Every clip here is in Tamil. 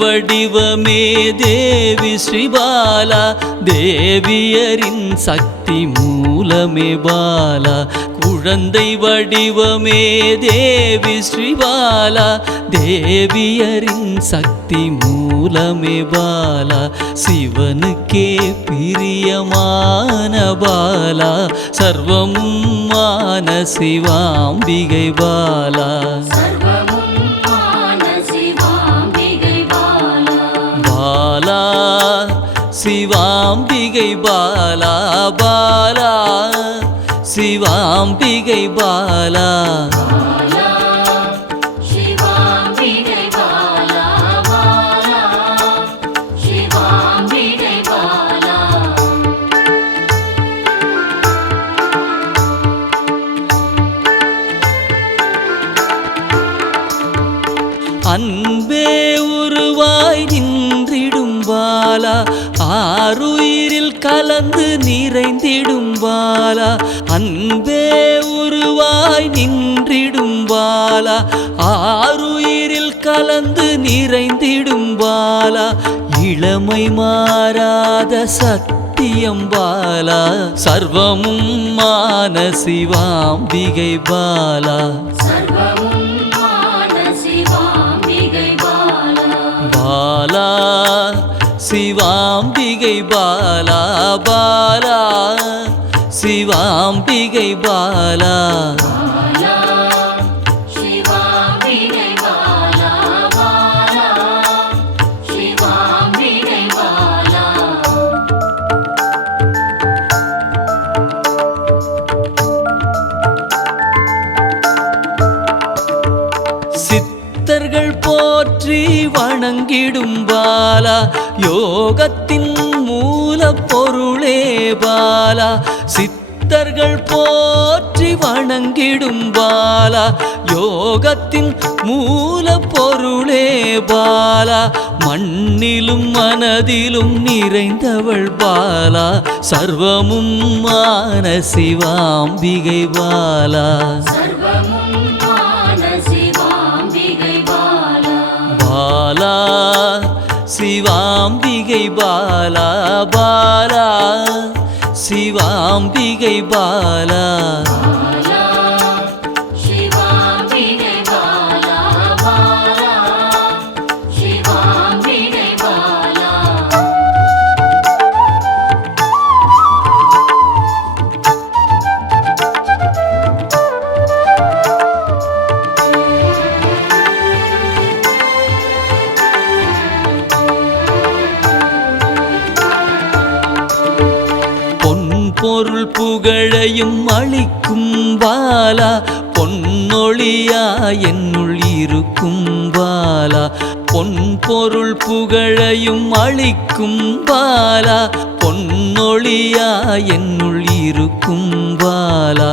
வடிவமே தேவி ஸ்ரீபாலா, தேவியரின் சக்தி மூலமே பாலா. குழந்தை வடிவமே தேவி ஸ்ரீபாலா, தேவியரின் சக்தி மூலமே பாலா. சிவனுக்கே பிரியமான பாலா, சர்வமும் மான சிவாம்பிகை பாலா. பாலா சிவாம்பிகை பாலா, பாலா சிவாம்பிகை பாலா. அன்பே உருவாய் நின்றிடும் பாலா, ஆருயிரில் கலந்து நிறைந்திடும் பாலா. அன்பே உருவாய் நின்றிடும் பாலா, ஆருயிரில் கலந்து நிறைந்திடும் பாலா. இளமை மாறாத சத்தியம் பாலா, சர்வமும் மான சிவாம்பிகை பாலா. பாலா சிவாம்பிகை பாலா, பாலா சிவாம்பிகை பாலா. சித்தர்கள் போற்றி வணங்கிடும் பாலா, யோகத்தின் மூல பொருளே பாலா. சித்தர்கள் போற்றி வணங்கிடும் பாலா, யோகத்தின் மூல பொருளே பாலா. மண்ணிலும் மனதிலும் நிறைந்தவள் பாலா, சர்வமும் மான சிவாம்பிகை பாலா. பாலா சிவாம்பிகை பாலா, பாலா சிவாம்பிகை பாலா. பொருள் புகழையும் அளிக்கும் பாலா, பொன்னொழியா என்னுள் இருக்கும் பாலா. பொன் பொருள் புகழையும் அளிக்கும் பாலா, பொன்னொழியா என்னுள் இருக்கும் பாலா.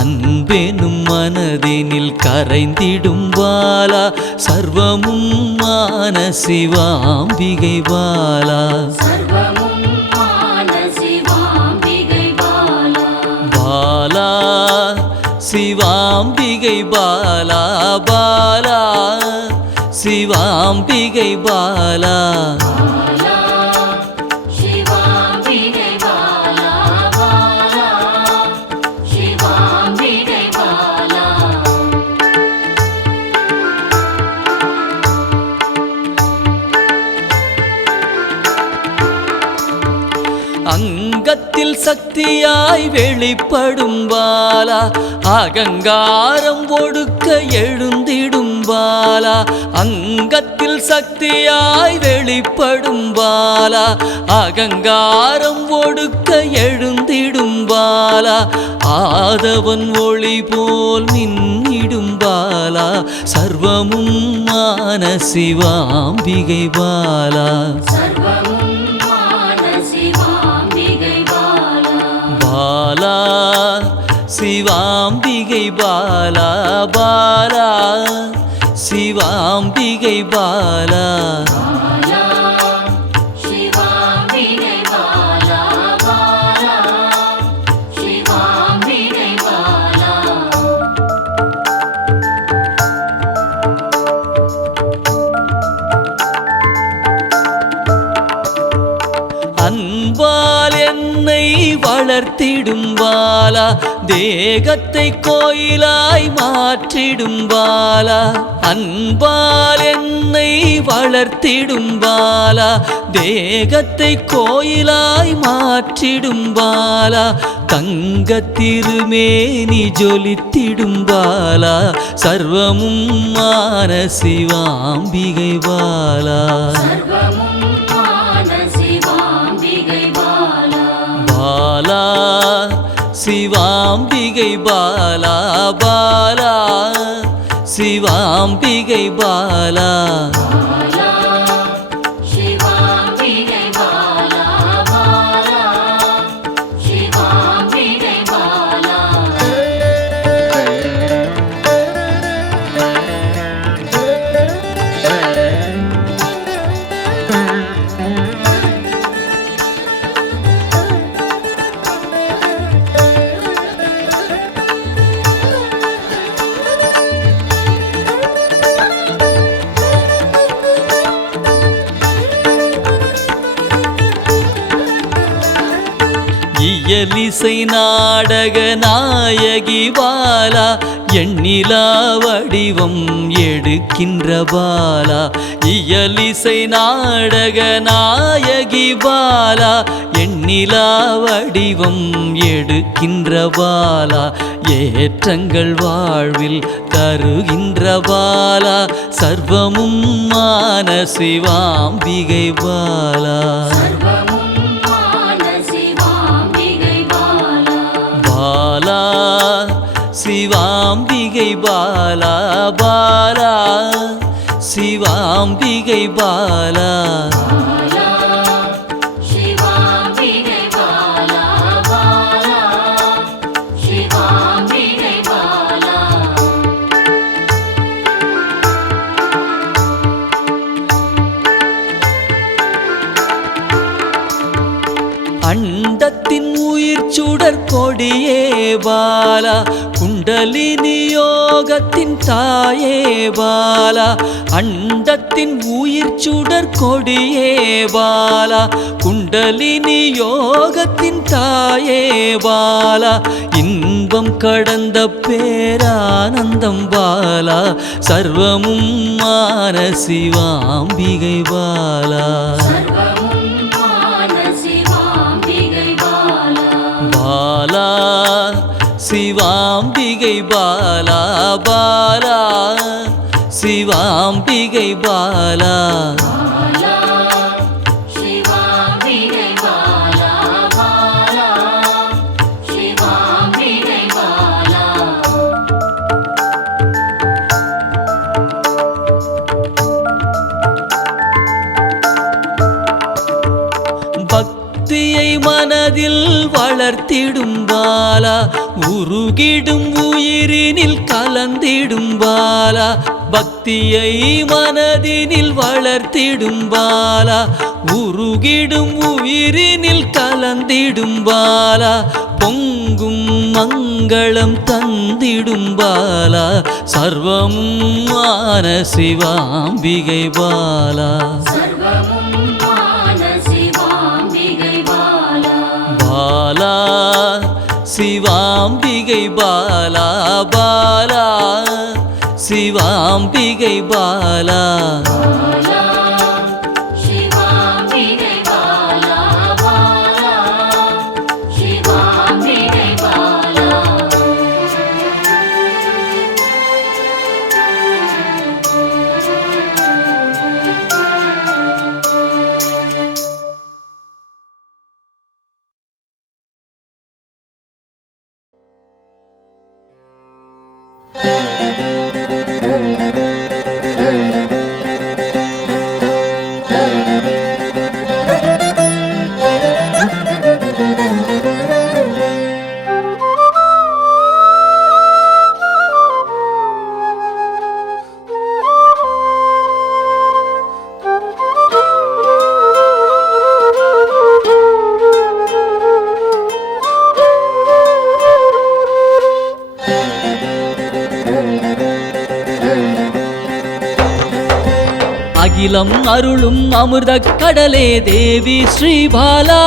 அன்பெனும் மனதினில் கரைந்திடும் பாலா, சர்வமும் மான சிவாம்பிகை பாலா. பாலா சிவாம்பிகை பாலா, பாலா சிவாம்பிகை பாலா. அங்கத்தில் சக்தியாய் வெளிப்படும் பாலா, அகங்காரம் ஒடுக்க எழுந்திடும் பாலா. அங்கத்தில் சக்தியாய் வெளிப்படும் பாலா, அகங்காரம் ஒடுக்க எழுந்திடும் பாலா. ஆதவன் ஒளி போல் மின்னிடும் பாலா, சர்வமும் மான சிவாம்பிகை பாலா. பாலா சிவாம்பிகை பாலா, பாலா சிவாம்பிகை பாலா. அன்பால் என்னை வளர்த்திடும் பாலா தேகத்தை கோயிலாய் மாற்றிடும் பாலா அன்பால் என்னை வளர்த்திடும் பாலா தேகத்தை கோயிலாய் மாற்றிடும் பாலா தங்க திருமேனி ஜொலித்திடும் பாலா சர்வமும் மான சிவாம்பிகை பாலா பாலா சிவாம்பிகை பாலா பாலா சிவாம்பிகை பாலா இயலிசை நாடக நாயகி பாலா எண்ணிலா வடிவம் எடுக்கின்ற பாலா இயலிசை நாடக நாயகி பாலா எண்ணிலா வடிவம் எடுக்கின்ற பாலா ஏற்றங்கள் வாழ்வில் தருகின்ற பாலா சர்வமும் மான சிவாம்பிகை பாலா பாலா சிவாம்பிகை பாலா பாலா சிவாம்பிகை பாலா அண்டத்தின் உயிர் சுடர் கொடியே பாலா குண்டலினி யோகத்தின் தாயே பாலா அண்டத்தின் உயிர் சுடர் கொடியே பாலா குண்டலினி யோகத்தின் தாயே பாலா இன்பம் கடந்த பேரானந்தம் பாலா சர்வமும் மான சிவாம்பிகை பாலா பாலா சிவாம்பிகை பாலா பாலா சிவாம்பிகை பாலா பக்தியை மனதில் வளர்த்திடும் பாலா உருகிடும் உயிரினில் கலந்திடும் பாலா பக்தியை மனதினில் வளர்த்திடும் பாலா உருகிடும் உயிரினில் கலந்திடும் பாலா பொங்கும் மங்களம் தந்திடும் பாலா சர்வமும் மான சிவாம்பிகை பாலா பாலா சிவாம்பிகை பாலா பாலா சிவாம்பிகை பாலா அகிலம் அருளும் அமிர்த கடலே தேவி ஸ்ரீபாலா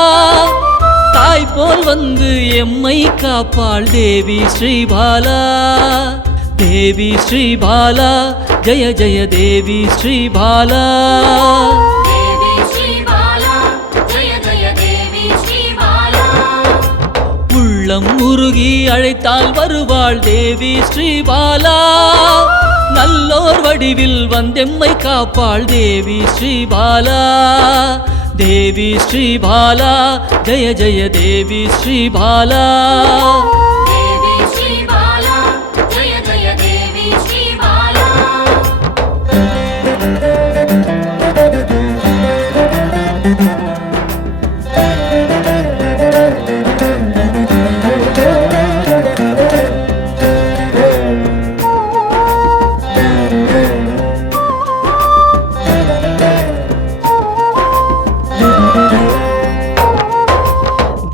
போல் வந்து எம்மை காப்பாள் தேவி ஸ்ரீபாலா. தேவி ஸ்ரீபாலா ஜெய ஜெய தேவி ஸ்ரீபாலா. உள்ளம் உருகி அழைத்தால் வருவாள் தேவி ஸ்ரீபாலா. நல்லோர் வடிவில் வந்தெம்மை காப்பாள் தேவி ஸ்ரீபாலா. தேவி ஸ்ரீபாலா ஜெய ஜெய தேவி ஸ்ரீபாலா.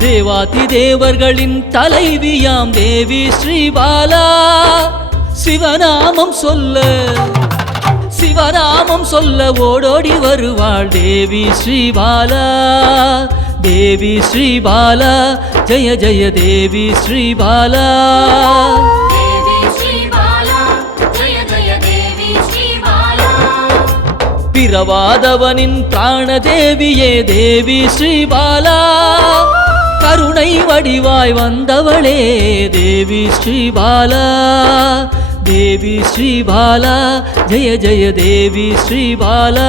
தேவாதி தேவர்களின் தலைவியாம் தேவி ஸ்ரீபாலா. சிவநாமம் சொல்ல ஓடோடி வருவாள் தேவி ஸ்ரீபாலா. தேவி ஸ்ரீபாலா ஜெய ஜெய தேவி ஸ்ரீபாலா. பிறவாதவனின் பிராணதேவியே தேவி ஸ்ரீபாலா. கருணை வடிவாய் வந்தவளே தேவி ஸ்ரீபாலா. தேவி ஸ்ரீபாலா ஜெய ஜெய தேவி ஸ்ரீபாலா.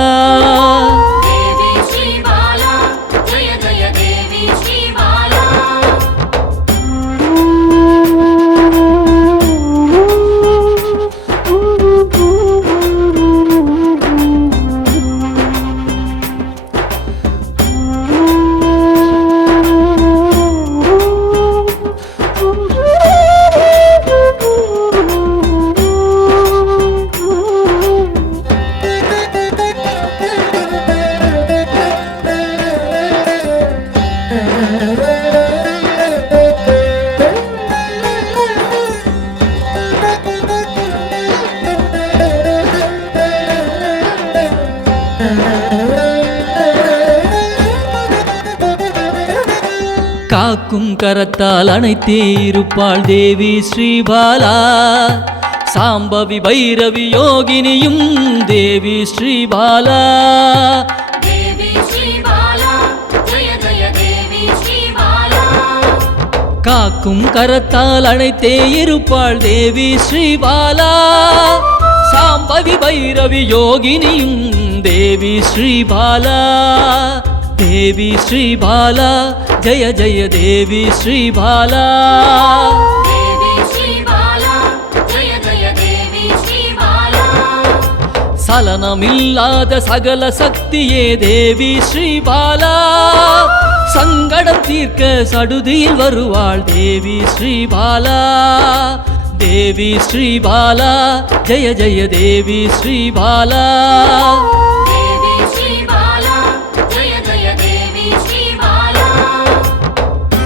காக்கும் கரத்தால் அணைத்தே இருப்பாள் தேவி ஸ்ரீபாலா. சாம்பவி பைரவி யோகினியும் தேவி ஸ்ரீபாலா. காக்கும் கரத்தால் அணைத்தே இருப்பாள் தேவி ஸ்ரீபாலா. சாம்பவி பைரவி யோகினியும் தேவி ஸ்ரீபாலா. தேவி ஸ்ரீபாலா ஜெய ஜெய தேவி ஸ்ரீபாலா. சலனமில்லாத சகல சக்தியே தேவி ஸ்ரீபாலா. சங்கடம் தீர்க்க சடுதியில் வருவாள் தேவி ஸ்ரீபாலா. தேவி ஸ்ரீபாலா ஜெய ஜெய தேவி ஸ்ரீபாலா.